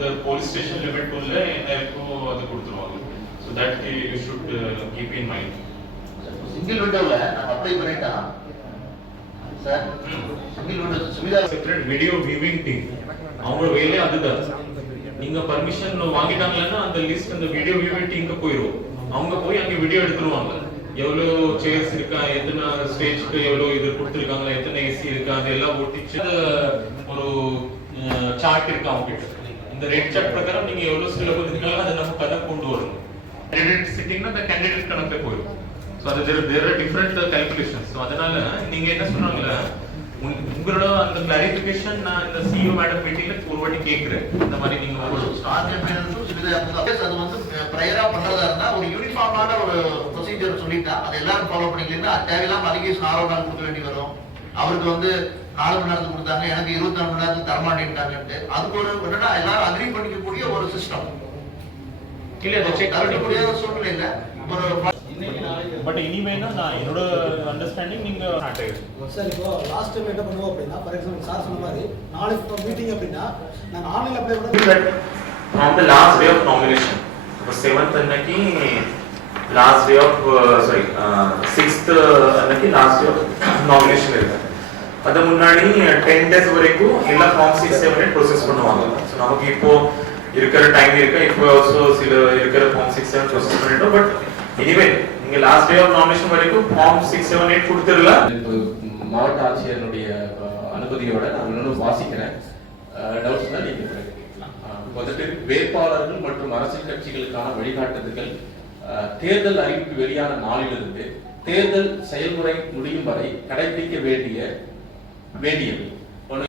அந்த police station limit உள்ள என்ன இருக்கோ அது கொடுத்துருவாங்க. So that you should keep in mind. Single விண்டோல நான் அப்ளை பண்ணிட்டா sir, single window Suvidha separate video viewing team அவங்க வேலையே அதுதான். நீங்க பர்மிஷன் வாங்கிட்டாங்கன்னா அந்த லிஸ்ட் அந்த வீடியோ வியூவிங் டீமுக்கு போயிடும். அவங்க போய் அங்கே வீடியோ எடுத்துருவாங்க. எவ்வளோ சேர்ஸ் இருக்கா, எத்தனை ஸ்டேஜ்க்கு எவ்வளோ இது கொடுத்துருக்காங்களா, எத்தனை ஏசி இருக்கா, அதெல்லாம் ஒட்டிச்சு ஒரு சார்ட் இருக்கு அவங்க கிட்ட. இந்த ரெட் சார்ட் பிரகாரம் நீங்க எவ்வளவு சிலபஸ் இருக்கீங்களோ அதை நம்ம கதை கொண்டு வரணும். கேண்டிடேட் சிட்டிங்னா அந்த கேண்டிடேட் கணக்கே போயிடும். ஸோ அது there are different calculations. So அதனால நீங்க என்ன சொன்னாங்களே உங்களோட அந்த கிளாரிஃபிகேஷன் நான் இந்த சிஇஓ மேடம் மீட்டிங்ல ஒரு வாட்டி கேட்கிறேன். இந்த மாதிரி நீங்க ஸ்டார்ட் அண்ட் சுவிதா அது வந்து பிரையரா பண்றதா இருந்தா ஒரு யூனிஃபார்மான ஒரு ப்ரொசீஜர் சொல்லிட்டா அது எல்லாரும் ஃபாலோ பண்ணிக்கலாம். தேவையில்லாம அலிகேஷன் 6 நாள் கொடுக்க வேண்டி வரும். அவருக்கு வந்து 4 மணி நேரத்துக்கு கொடுத்தாங்க, எனக்கு 24 மணி நேரத்துக்கு தரமாட்டேன்ட்டாங்கன்ட்டு அதுக்கு ஒரு என்னன்னா எல்லாரும் அக்ரி பண்ணிக்கக்கூடிய ஒரு சிஸ்டம் இல்ல. அதை செக் பண்ணக்கூடிய சூழ்நிலை இல்ல. பட் இனிமேனா நான் என்னோட அண்டர்ஸ்டாண்டிங் நீங்க சார் இப்போ லாஸ்ட் டைம் என்ன பண்ணுவோம் அப்படின்னா, ஃபார் எக்ஸாம்பிள் சார் சொன்ன மாதிரி நாளைக்கு மீட்டிங் அப்படின்னா நாங்க ஆன்லைன் அப்ளை பண்ண from the last day of nomination. So 7th அன்னைக்கு last day of 6th அன்னைக்கு last day of nomination இருக்கு. அது முன்னாடி 10 days வரைக்கும் எல்லா ஃபார்ம் 678 ப்ரோசஸ் பண்ணுவாங்க. ஸோ நமக்கு இப்போ இருக்கிற டைம் இருக்கு. இப்போ ஆல்சோ சில இருக்கிற ஃபார்ம் 67 ப்ரோசஸ் பண்ணிட்டோம். பட் எனிவே நீங்க லாஸ்ட் டே ஆஃப் நாமினேஷன் வரைக்கும் ஃபார்ம் 678 கொடுத்துறல. மாவட்ட ஆட்சியருடைய அனுமதியோட நான் இன்னும் வாசிக்கிறேன். டவுட்ஸ் தான் நீங்க கேட்கலாம். முதல்ல வேட்பாளர்கள் மற்றும் அரசியல் கட்சிகளுக்கான வழிகாட்டுதல்கள் தேர்தல் அறிவிப்பு வெளியான நாளிலிருந்து தேர்தல் செயல்முறை முடியும் வரை கடைபிடிக்க வேண்டியவை